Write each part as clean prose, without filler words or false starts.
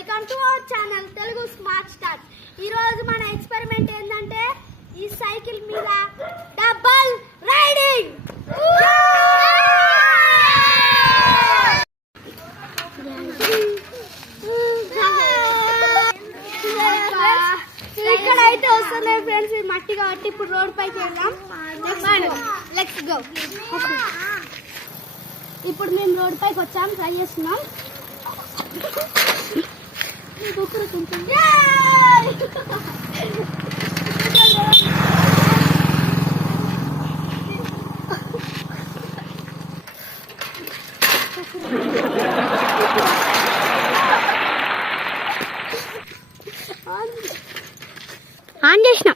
Welcome to our channel Telugu smart start. ఈ రోజు మన ఎక్స్పెరిమెంట్ ఏంటంటే ఈ సైకిల్ మీద డబుల్ రైడింగ్. ఇక్కడ అయితే వస్తున్నాయి ఫ్రెండ్స్, ఇది మట్టి కాబట్టి ఇప్పుడు రోడ్ పైకి వెళ్దాం. Let's go. ఇప్పుడు మేము రోడ్ పైకి వచ్చాం, ట్రై చేస్తున్నాం. ఆన్ చేసిన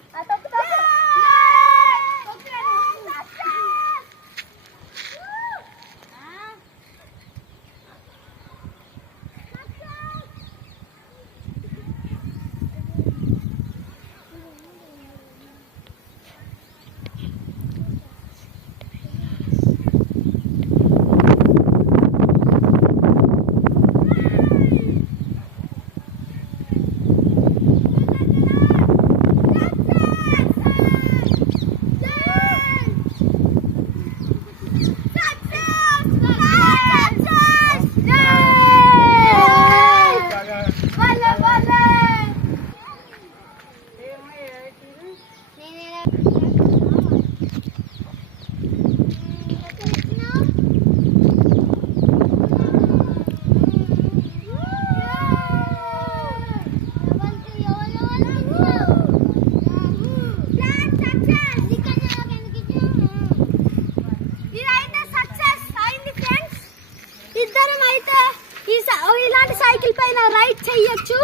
ఇలాంటి సైకిల్ పైన రైడ్ చేయొచ్చు,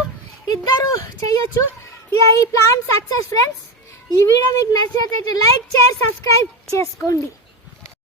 ఇద్దరు చేయొచ్చు. ఈ ప్లాన్ సక్సెస్ ఫ్రెండ్స్. ఈ వీడియో మీకు నచ్చినట్లయితే లైక్, షేర్, సబ్స్క్రైబ్ చేసుకోండి.